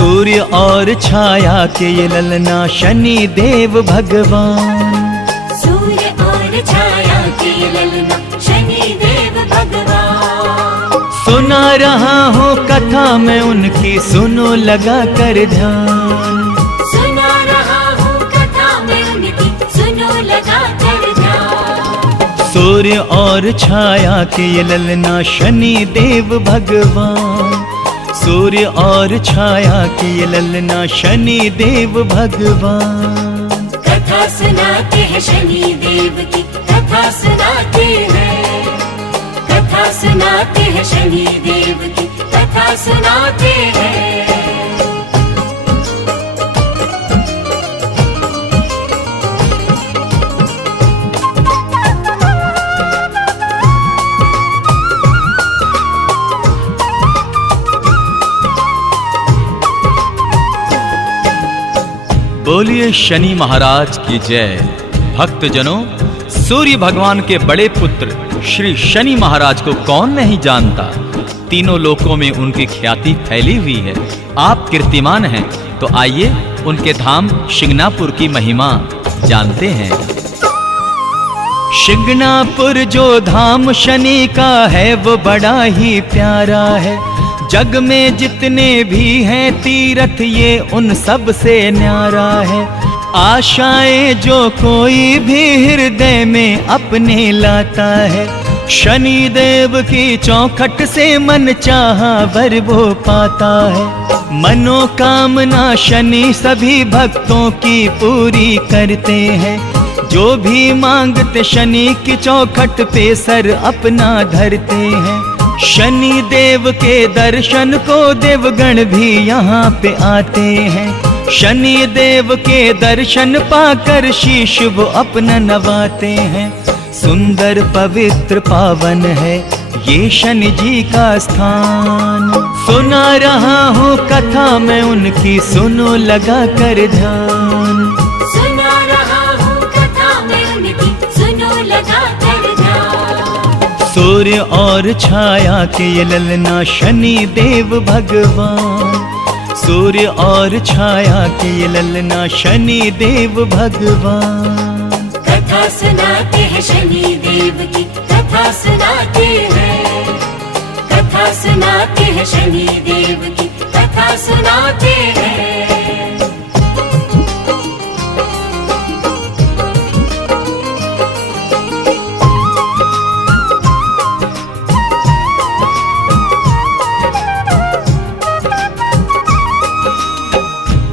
सूर्य और छाया के ये ललना शनि देव भगवान। सूर्य और छाया के ललना शनि देव भगवान। सुना रहा हूँ कथा मैं उनकी, सुनो लगा कर ध्यान। सुना रहा हूँ कथा मैं उनकी, सुनो लगा कर ध्यान। सूर्य और छाया के ये ललना शनि देव भगवान। सूर्य और छाया के ये ललना शनि देव भगवान। कथा सुनाते हैं शनि देव की, कथा सुनाते हैं। कथा सुनाते हैं शनि देव की, कथा सुनाते हैं। बोलिए शनि महाराज की जय। भक्तजनों, सूर्य भगवान के बड़े पुत्र श्री शनि महाराज को कौन नहीं जानता। तीनों लोकों में उनकी ख्याति फैली हुई है। आप कीर्तिमान हैं, तो आइए उनके धाम शिंगणापुर की महिमा जानते हैं। शिंगणापुर जो धाम शनि का है वो बड़ा ही प्यारा है। जग में जितने भी हैं तीर्थ ये उन सब से न्यारा है। आशाएं जो कोई भी हृदय में अपने लाता है, शनि देव की चौखट से मन चाहा वर वो पाता है। मनोकामना शनि सभी भक्तों की पूरी करते हैं। जो भी मांगते शनि की चौखट पे सर अपना धरते हैं। शनि देव के दर्शन को देवगण भी यहाँ पे आते हैं। शनि देव के दर्शन पाकर शीश वो अपना नवाते हैं। सुंदर पवित्र पावन है ये शनि जी का स्थान। सुना रहा हूँ कथा मैं उनकी, सुनो लगा कर ध्यान। सुना रहा हूँ कथा मैं उनकी, सुनो लगा कर ध्यान। सूर्य और छाया के ये ललना शनि देव भगवान। सूर्य और छाया के ये ललना शनि देव भगवान। कथा सुनाते हैं शनि देव की, कथा सुनाते हैं। कथा सुनाते हैं शनि देव की, कथा सुनाते हैं।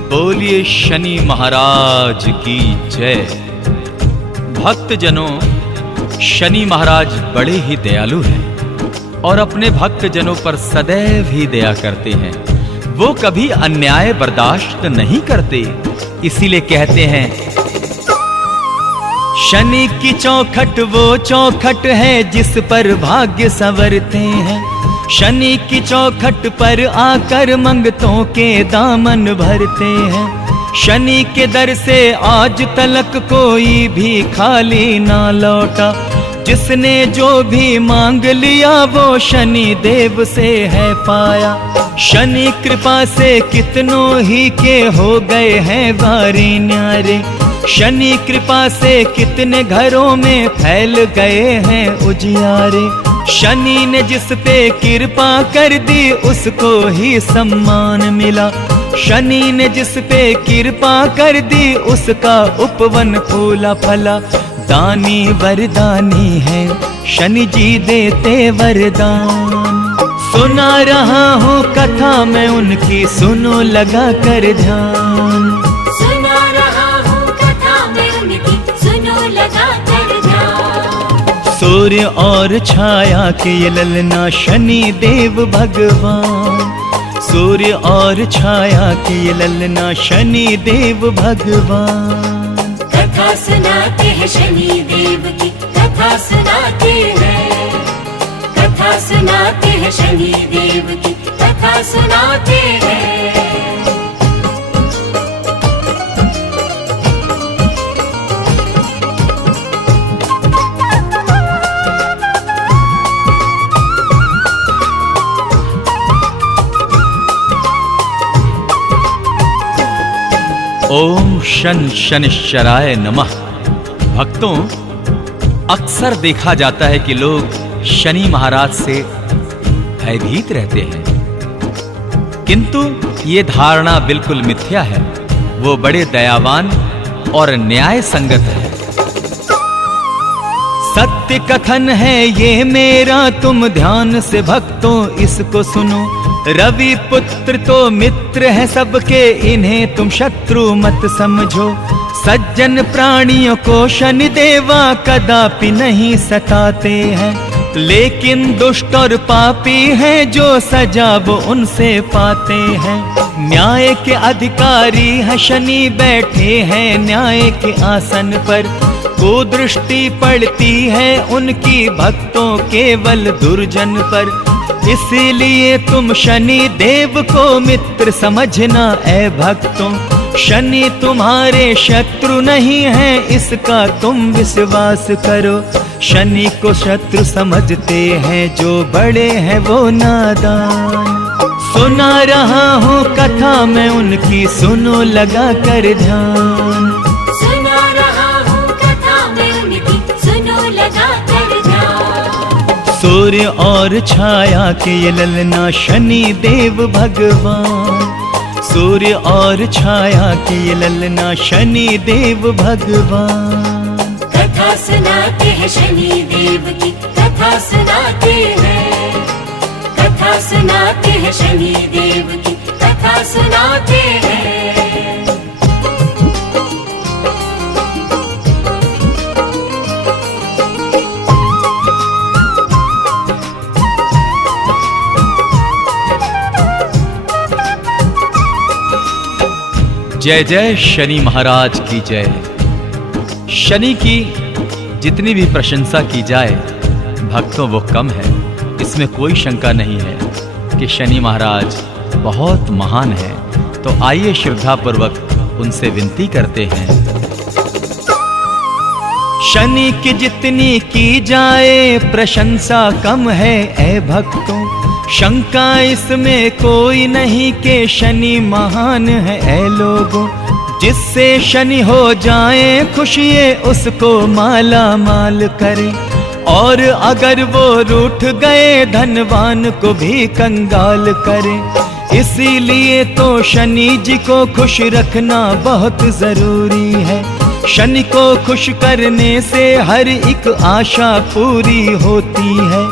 बोलिए शनि महाराज की जय। भक्तजनों, शनि महाराज बड़े ही दयालु हैं और अपने भक्तजनों पर सदैव ही दया करते हैं। वो कभी अन्याय बर्दाश्त नहीं करते। इसीलिए कहते हैं, शनि की चौखट वो चौखट है जिस पर भाग्य संवरते हैं। शनि की चौखट पर आकर मंगतों के दामन भरते हैं। शनि के दर से आज तलक कोई भी खाली ना लौटा। जिसने जो भी मांग लिया वो शनि देव से है पाया। शनि कृपा से कितनों ही के हो गए हैं वारे न्यारे। शनि कृपा से कितने घरों में फैल गए हैं उजियारे। शनि ने जिस पे कृपा कर दी उसको ही सम्मान मिला। शनि ने जिस पे कृपा कर दी उसका उपवन फूला फला। दानी वरदानी है शनि जी देते वरदान। सुना रहा हूँ कथा मैं उनकी, सुनो लगा कर ध्यान। सुना रहा हूँ कथा मैं उनकी, सुनो लगा कर ध्यान। सूर्य और छाया के ये ललना शनि देव भगवान। सूर्य और छाया के ये ललना शनि देव भगवान। कथा सुनाते हैं शनि देव की, कथा सुनाते हैं। कथा सुनाते हैं शनि देव की, कथा सुनाते हैं। ओम शन शनिश्चराय नमः। भक्तों, अक्सर देखा जाता है कि लोग शनि महाराज से भयभीत रहते हैं, किंतु ये धारणा बिल्कुल मिथ्या है। वो बड़े दयावान और न्याय संगत है। सत्य कथन है ये मेरा, तुम ध्यान से भक्तों इसको सुनो। रवि पुत्र तो मित्र है सबके, इन्हें तुम शत्रु मत समझो। सज्जन प्राणियों को शनि देवा कदापि नहीं सताते हैं, लेकिन दुष्ट और पापी हैं जो सजा वो उनसे पाते हैं। न्याय के अधिकारी हैं शनि, बैठे हैं न्याय के आसन पर। कुदृष्टि पड़ती है उनकी भक्तों केवल दुर्जन पर। इसीलिए तुम शनि देव को मित्र समझना ऐ भक्तों। शनि तुम्हारे शत्रु नहीं है, इसका तुम विश्वास करो। शनि को शत्रु समझते हैं जो बड़े हैं वो नादान। सुना रहा हूँ कथा मैं उनकी, सुनो लगा कर ध्यान। सुना रहा हूँ कथा मैं उनकी, सुनो लगा कर ध्यान। सूर्य और छाया के ये ललना शनि देव भगवान। सूर्य और छाया के ये ललना शनि देव भगवान। कथा सुनाते हैं शनि देव की, कथा सुनाते हैं। कथा सुनाते हैं शनि देव की, कथा सुनाते हैं। जय जय शनि महाराज की जय। शनि की जितनी भी प्रशंसा की जाए भक्तों वो कम है। इसमें कोई शंका नहीं है कि शनि महाराज बहुत महान है। तो आइए श्रद्धा पूर्वक उनसे विनती करते हैं। शनि की जितनी की जाए प्रशंसा कम है ऐ भक्तों। शंका इसमें कोई नहीं कि शनि महान है ऐ लोगों। जिससे शनि हो जाए खुश ये उसको माला माल करे, और अगर वो रूठ गए धनवान को भी कंगाल करे। इसीलिए तो शनि जी को खुश रखना बहुत जरूरी है। शनि को खुश करने से हर एक आशा पूरी होती है।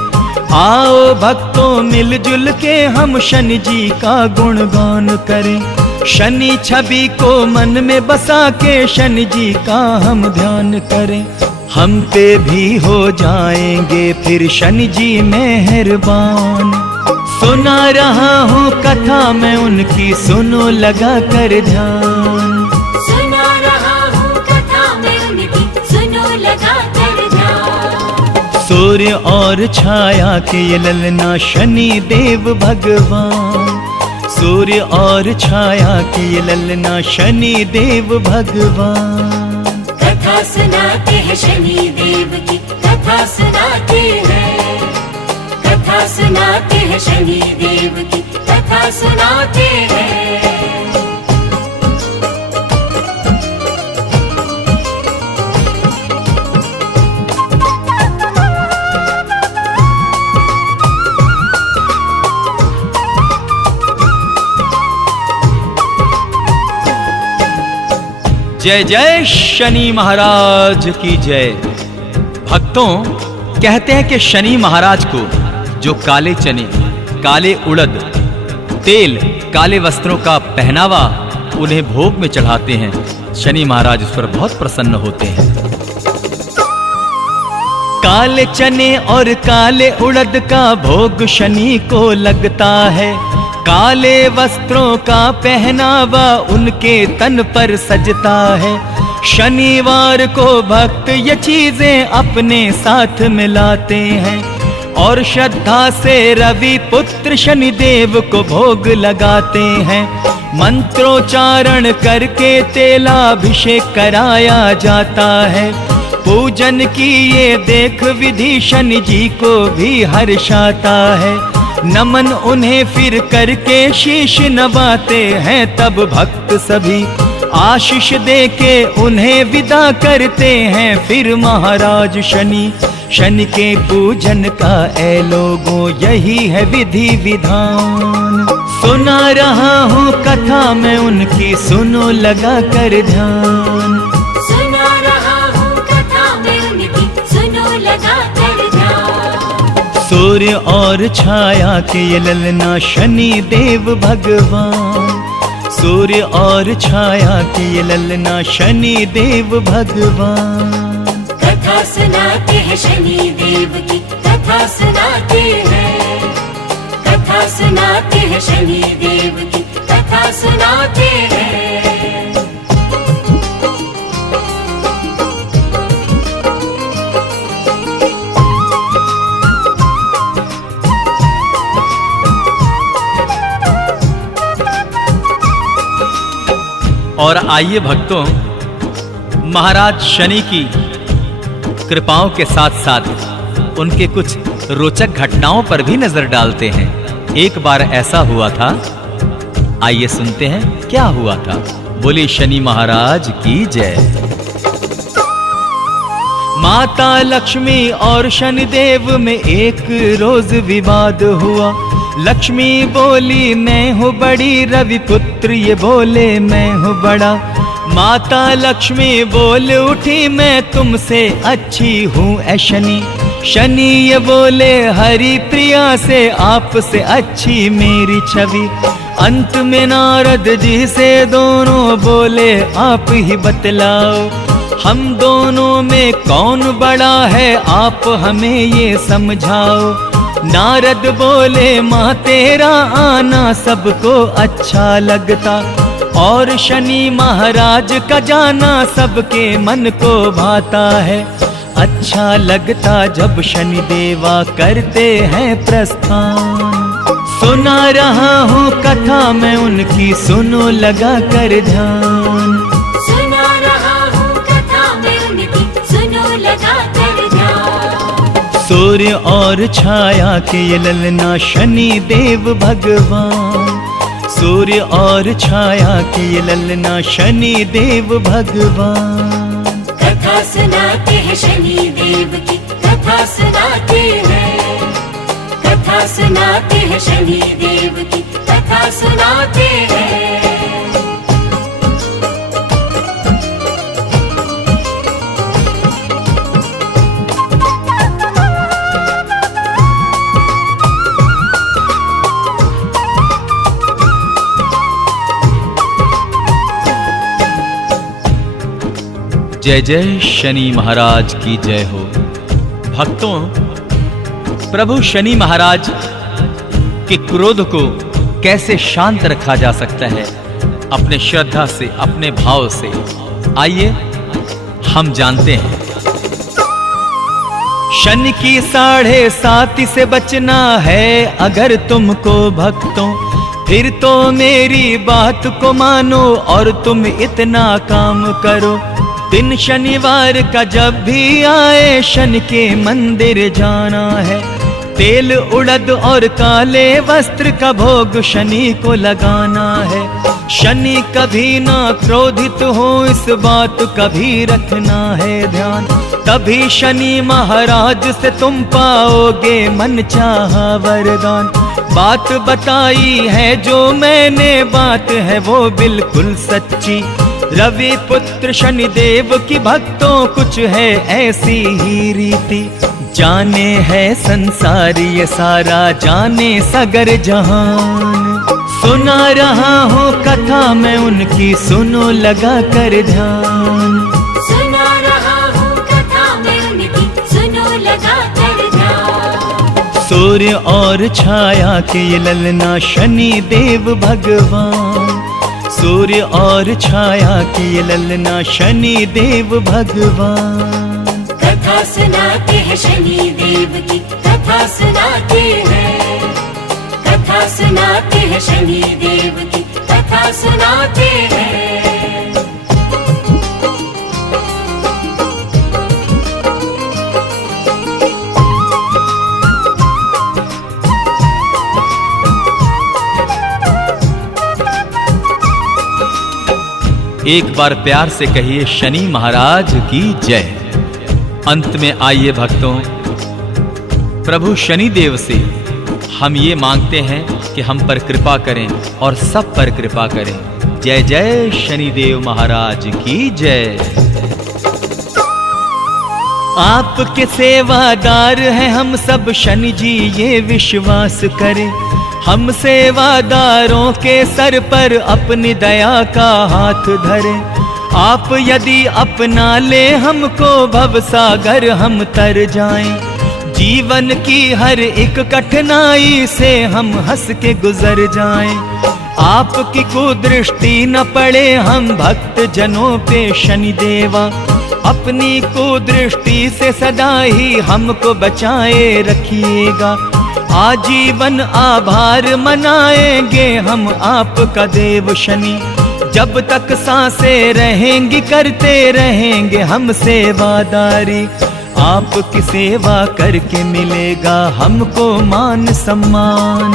आओ भक्तों मिलजुल के हम शनि जी का गुणगान करें। शनि छवि को मन में बसा के शनि जी का हम ध्यान करें। हम पे भी हो जाएंगे फिर शनि जी मेहरबान। सुना रहा हूँ कथा मैं उनकी, सुनो लगा कर ध्यान। सुना रहा हूँ कथा मैं उनकी, सुनो लगा कर ध्यान। सूर्य और छाया के ये ललना शनि देव भगवान। सूर्य और छाया के ये ललना शनि देव भगवान। कथा सुनाते हैं शनि देव की, कथा सुनाते हैं। कथा सुनाते हैं शनि देव की, कथा सुनाते हैं। जय जय शनि महाराज की जय। भक्तों, कहते हैं कि शनि महाराज को जो काले चने, काले उड़द, तेल, काले वस्त्रों का पहनावा उन्हें भोग में चढ़ाते हैं, शनि महाराज उस पर बहुत प्रसन्न होते हैं। काले चने और काले उड़द का भोग शनि को लगता है। काले वस्त्रों का पहनावा उनके तन पर सजता है। शनिवार को भक्त ये चीजें अपने साथ मिलाते हैं, और श्रद्धा से रवि पुत्र शनिदेव को भोग लगाते हैं। मंत्रोच्चारण करके तेलाभिषेक कराया जाता है। पूजन की ये देख विधि शनि जी को भी हर्षाता है। नमन उन्हें फिर करके शीश नवाते हैं, तब भक्त सभी आशीष देके उन्हें विदा करते हैं फिर महाराज शनि। शनि के पूजन का ऐ लोगों यही है विधि विधान। सुना रहा हूँ कथा मैं उनकी, सुनो लगा कर ध्यान। सुना रहा हूँ कथा मैं उनकी, सुनो लगा कर ध्यान। सूर्य और छाया के ये ललना शनि देव भगवान। सूर्य और छाया के ये ललना शनि देव भगवान। कथा सुनाते हैं शनि देव की, कथा सुनाते हैं। कथा सुनाते हैं शनि देव की, कथा सुनाते हैं। और आइए भक्तों, महाराज शनि की कृपाओं के साथ साथ उनके कुछ रोचक घटनाओं पर भी नजर डालते हैं। एक बार ऐसा हुआ था, आइए सुनते हैं क्या हुआ था। बोले शनि महाराज की जय। माता लक्ष्मी और शनिदेव में एक रोज विवाद हुआ। लक्ष्मी बोली मैं हूँ बड़ी, रवि पुत्र ये बोले मैं हूँ बड़ा। माता लक्ष्मी बोल उठी मैं तुमसे अच्छी हूँ ऐ शनि। शनि ये बोले हरि प्रिया से आपसे अच्छी मेरी छवि। अंत में नारद जी से दोनों बोले आप ही बतलाओ, हम दोनों में कौन बड़ा है आप हमें ये समझाओ। नारद बोले माँ तेरा आना सबको अच्छा लगता, और शनि महाराज का जाना सबके मन को भाता है। अच्छा लगता जब शनि देवा करते हैं प्रस्थान। सुना रहा हूँ कथा मैं उनकी, सुनो लगा कर ध्यान। सुना रहा हूँ कथा मैं उनकी, सुनो लगा कर ध्यान। सूर्य और छाया के ये ललना शनि देव भगवान। सूर्य और छाया के ये ललना शनि देव भगवान। कथा सुनाते हैं शनि देव की, कथा सुनाते हैं। कथा सुनाते हैं शनि देव की, कथा सुनाते हैं। जय जय शनि महाराज की जय हो। भक्तों, प्रभु शनि महाराज के क्रोध को कैसे शांत रखा जा सकता है? अपने श्रद्धा से, अपने भाव से। आइए हम जानते हैं। शनि की 7.5 से बचना है अगर तुमको भक्तों, फिर तो मेरी बात को मानो और तुम इतना काम करो। दिन शनिवार का जब भी आए शनि के मंदिर जाना है। तेल उड़द और काले वस्त्र का भोग शनि को लगाना है। शनि कभी ना क्रोधित हो इस बात का भी रखना है ध्यान। तभी शनि महाराज से तुम पाओगे मन चाहा वरदान। बात बताई है जो मैंने, बात है वो बिल्कुल सच्ची। रवि पुत्र शनिदेव की भक्तों कुछ है ऐसी ही रीति। जाने है संसार ये सारा, जाने सगर जहान। सुना रहा हूँ कथा मैं उनकी, सुनो लगा कर ध्यान। सुना रहा हूँ कथा मैं उनकी, सुनो लगा कर ध्यान। सूर्य और छाया के ये ललना शनि देव भगवान। सूर्य और छाया के ये ललना शनि देव भगवान। कथा सुनाते हैं शनि देव की, कथा सुनाते हैं। कथा सुनाते हैं शनि देव की, कथा सुनाते हैं। एक बार प्यार से कहिए शनि महाराज की जय। अंत में आइए भक्तों, प्रभु शनि देव से हम ये मांगते हैं कि हम पर कृपा करें और सब पर कृपा करें। जय जय शनिदेव महाराज की जय। आपके सेवादार हैं हम सब शनि जी, ये विश्वास करें। हम सेवादारों के सर पर अपनी दया का हाथ धरें। आप यदि अपना ले हमको भवसागर हम तर जाएं। जीवन की हर एक कठिनाई से हम हंस के गुजर जाएं। आपकी कुदृष्टि न पड़े हम भक्त जनों पे शनि देवा। अपनी कुदृष्टि से सदा ही हमको बचाए रखिएगा। आजीवन आभार मनाएंगे हम आपका देव शनि। जब तक सांसें रहेंगी करते रहेंगे हम सेवादारी। आपकी सेवा करके मिलेगा हमको मान सम्मान।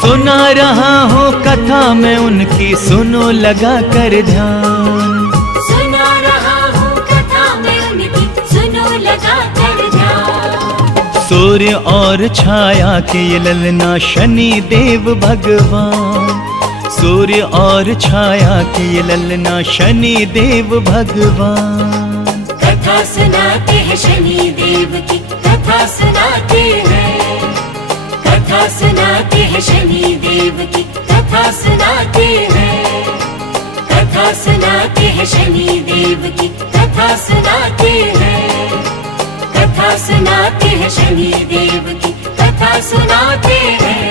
सुना रहा हूँ कथा में उनकी, सुनो लगा कर ध्यान। सुना रहा हूँ कथा में उनकी, सुनो लगा कर ध्यान। सूर्य और छाया के ये ललना शनि देव भगवान। सूर्य और छाया के ये ललना शनि देव भगवान। कथा सुनाते हैं शनि देव की, कथा सुनाते हैं। कथा सुनाते हैं शनि देव की, कथा सुनाते हैं। कथा सुनाते हैं शनि देव की, कथा सुनाते हैं। कथा सुनाते हैं शनि देव की, कथा सुनाते हैं।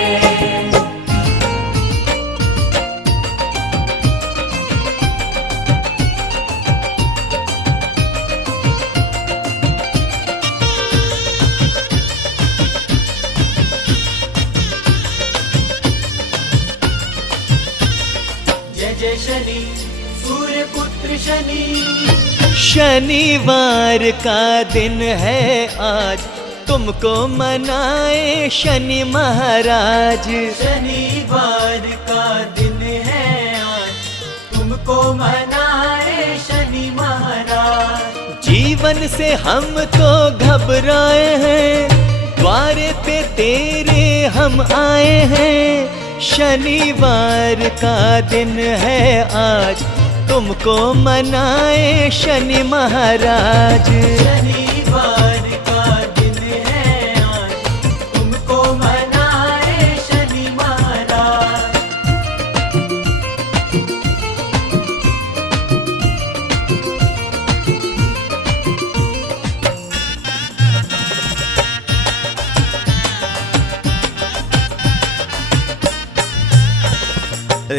जय शनि सूर्य पुत्र शनि। शनिवार का दिन है आज, तुमको मनाए शनि महाराज। शनिवार का दिन है आज, तुमको मनाए शनि महाराज। जीवन से हम तो घबराए हैं, द्वारे पे तेरे हम आए हैं। शनिवार का दिन है आज, तुमको मनाए शनि महाराज। शनिवार का दिन है आज, तुमको मनाए शनि महाराज।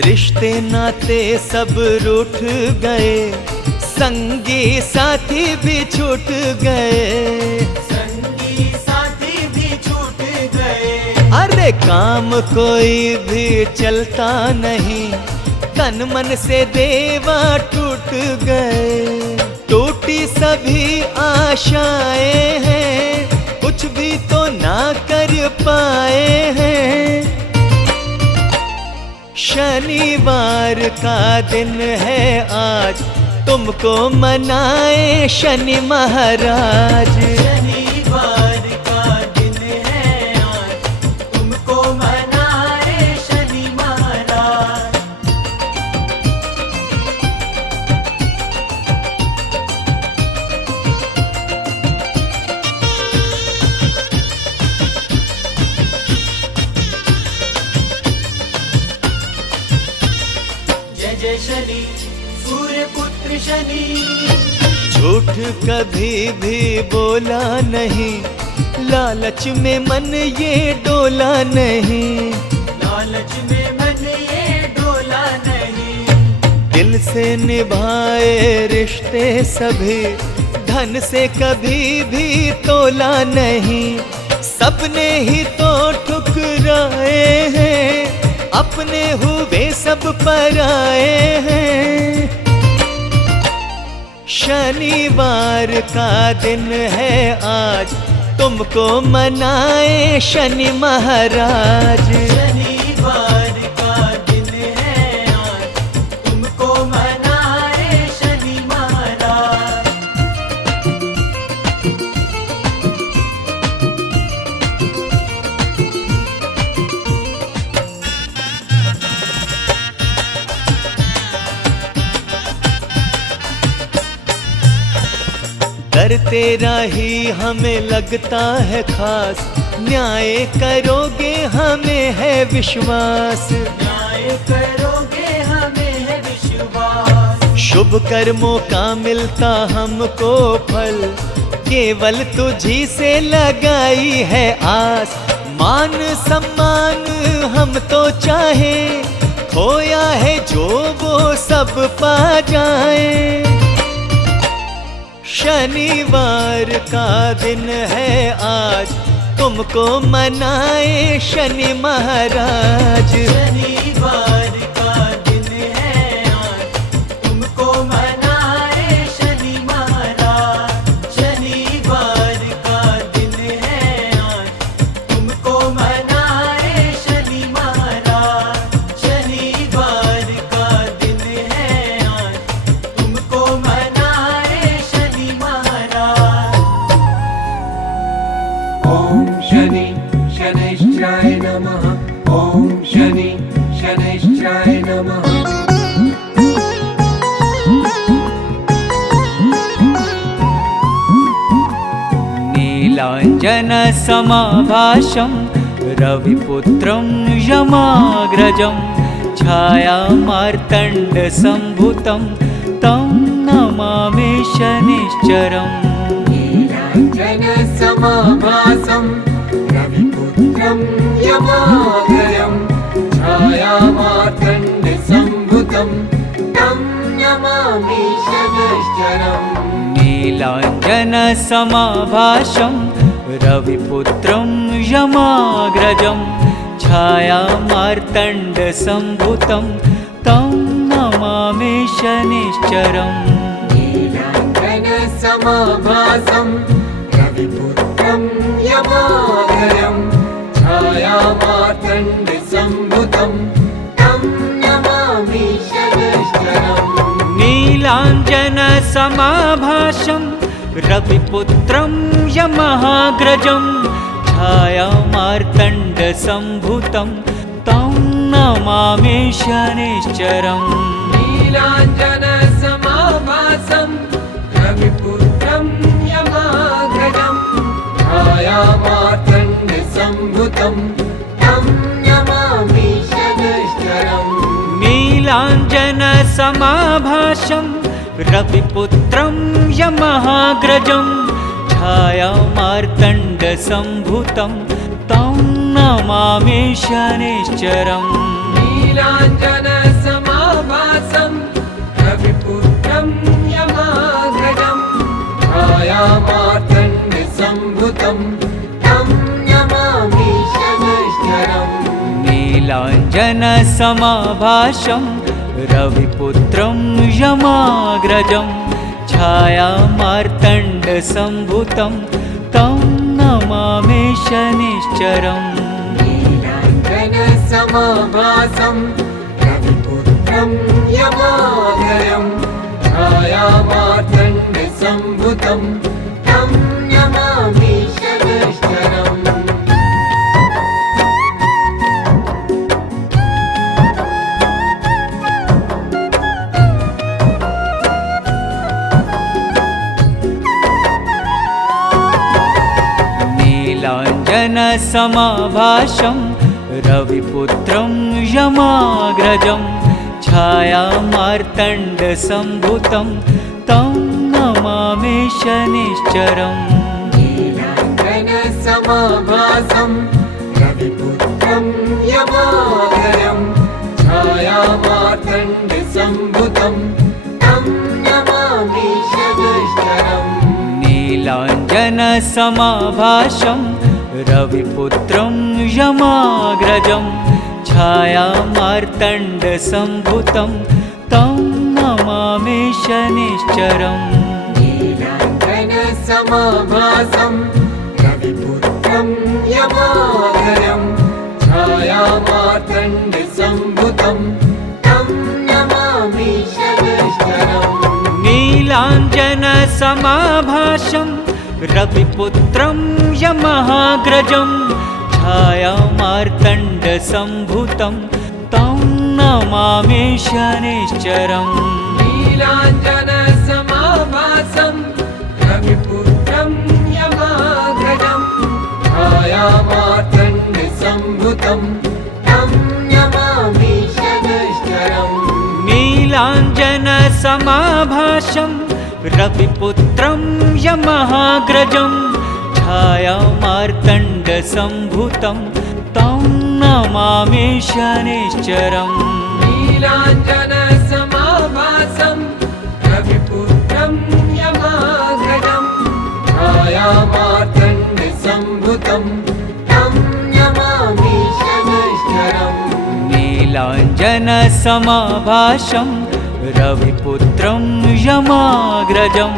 रिश्ते नाते सब रूठ गए, संगी साथी भी छूट गए। संगी साथी भी छूट गए। अरे काम कोई भी चलता नहीं, तन मन से देवा टूट गए। टूटी सभी आशाएं हैं, कुछ भी तो ना कर पाए हैं। शनिवार का दिन है आज, तुमको मनाए शनि महाराज। शनिवार का दिन है आज, तुमको मनाए शनि महाराज। जय शनि सूर्य पुत्र शनि। झूठ कभी भी बोला नहीं, लालच में मन ये डोला नहीं। लालच में मन ये डोला नहीं। दिल से निभाए रिश्ते सभी, धन से कभी भी तोला नहीं। सपने ही तो ठुकराए हैं, अपने हुए सब पराए हैं। शनिवार का दिन है आज, तुमको मनाए शनि महाराज। शनिवार का दिन है आज, तुमको मनाए दर तेरा ही हमें लगता है खास, न्याय करोगे हमें है विश्वास। न्याय करोगे हमें है विश्वास। शुभ कर्मों का मिलता हमको फल, केवल तुझी से लगाई है आस। मान सम्मान हम तो चाहे, खोया है जो वो सब पा जाए। शनिवार का दिन है आज, तुमको मनाए शनि महाराज। शनिवार का दिन है आज, तुमको मनाए शनि महाराज। शनिवार का दिन है आज, तुमको मनाए शनि महाराज। शनिवार का दिन है आज, तुमको मनाए शनि महाराज। ओम शनि शनैश्चराय नमः। ओम शनि शनैश्चराय नमः। नीलाञ्जन समाभाषं रविपुत्रं यमाग्रजं, छायामार्तण्ड संभुतं तं नमामि शनिश्चरम्। नीलाञ्जन समाभासं रविपुत्रं यमाग्रजं, छायामार्तण्ड संभुतं तं नमामि शनिश्चरम्। नीलाञ्जन समाभाषं रविपुत्रं यमाग्रजं, छायामार्तण्ड संभुतं तं नमामि शनिश्चरम्। नीलाञ्जन समाभासं रविपुत्रं यमाग्रजं, छायामार्तण्ड संभुतं तं नमामि शनिश्चरम्। नीलाञ्जन समाभाषं रविपुत्रं यमाग्रजं, छायामार्तण्ड संभुतं तं नमामि शनिश्चरम्। नीलाञ्जन समाभासं रविपुत्रं यमाग्रजं, छायामार्तण्ड संभुतं तं नमामि शनिश्चरम्। नीलाञ्जन समाभाषं रविपुत्रं यमाग्रजं, छायामार्तण्ड संभुतं तं नमामि शनिश्चरम्। नीलाञ्जन समाभासं रविपुत्रं यमाग्रजं, छायामार्तण्ड संभुतं तं नमामि शनिश्चरम्। नीलाञ्जन समाभाषं रविपुत्रं यमाग्रजं, छायामार्तण्ड संभुतं तं नमामि शनिश्चरम्। नीलाञ्जन समाभासं रविपुत्रं यमाग्रजं, छायामार्तण्ड संभुतं तं नमामि शनिश्चरम्। नीलाञ्जन समाभाषं रविपुत्रं यमाग्रजं, छायामार्तण्ड संभुतं तं नमामि शनिश्चरम्। नीलाञ्जन समाभासं रविपुत्रं यमाग्रजं, छायामार्तण्ड संभुतं तं नमामि शनिश्चरम्। नीलाञ्जन समाभाषं रविपुत्रं यमाग्रजं, छायामार्तण्ड संभुतं तं नमामि शनिश्चरम्। नीलाञ्जन समाभासं रविपुत्रं यमाग्रजं, छायामार्तण्ड संभुतं तं नमामि शनिश्चरम्। नीलाञ्जन समाभाषं रविपुत्रं यमाग्रजं, छायामार्तण्ड संभुतं तं नमामि शनिश्चरम्। नीलाञ्जन समाभासं रविपुत्रं नीलाञ्जनसमाभासं रविपुत्रं यमहाग्रजं छायामार्तण्डसम्भूतं तं नमामि शनैश्चरम् नीलाञ्जनसमाभासं रविपुत्रं यमाग्रजं छायामार्तण्डसम्भूतं तं नमामि शनैश्चरम् नीलाञ्जनसमाभासं रविपुत्रं यमाग्रजं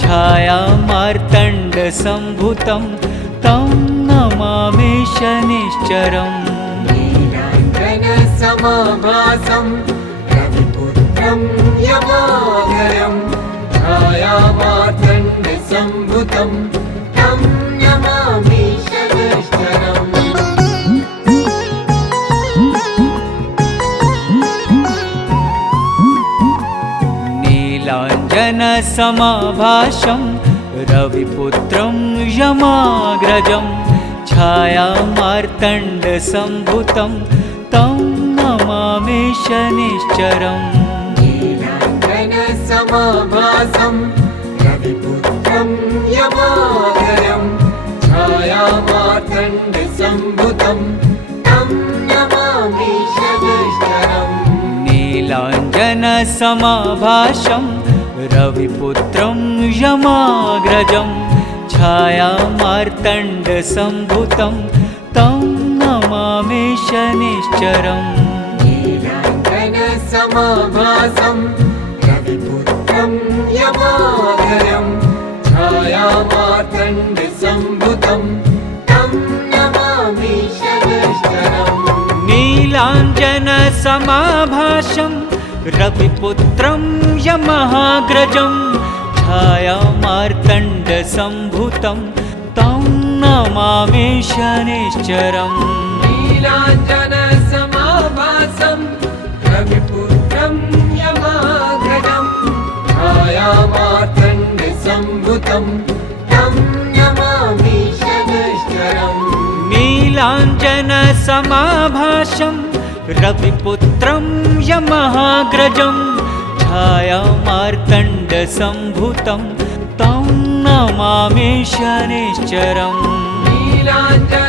छायामार्तण्डसम्भूतं तं नमामि शनैश्चरम् नीलाञ्जनसमाभासं रविपुत्रं यमाग्रजं छायामार्तण्डसम्भूतं तं नमामि शनैश्चरम् नीलाञ्जनसमाभासं रविपुत्रं यमाग्रजं छायामार्तण्डसम्भूतं तं नमामि शनैश्चरम् नीलाञ्जनसमाभासं रविपुत्रं यमाग्रजं छायामार्तण्डसम्भूतं तं नमामि शनैश्चरम् नीलाञ्जनसमाभासं रविपुत्रं यमाग्रजं छायामार्तण्डसम्भूतं तं नमामि शनैश्चरम् नीलाञ्जनसमाभासं रविपुत्रं यमाग्रजं छायामार्तण्डसम्भूतं तं नमामि शनैश्चरम् नीलाञ्जनसमाभासं रविपुत्रं यमहाग्रजं छायामार्तण्डसम्भूतं तं नमामि शनैश्चरम् नीलाञ्जनसमाभासं रविपुत्रं यमाग्रजं छायामार्तण्डसम्भूतं तं नमामि शनैश्चरम् नीलाञ्जनसमाभासं रविपुत्रं यमहाग्रजं छायामार्तण्डसम्भूतं तं नमामि शनैश्चरम् नीलाञ्जनसमाभासं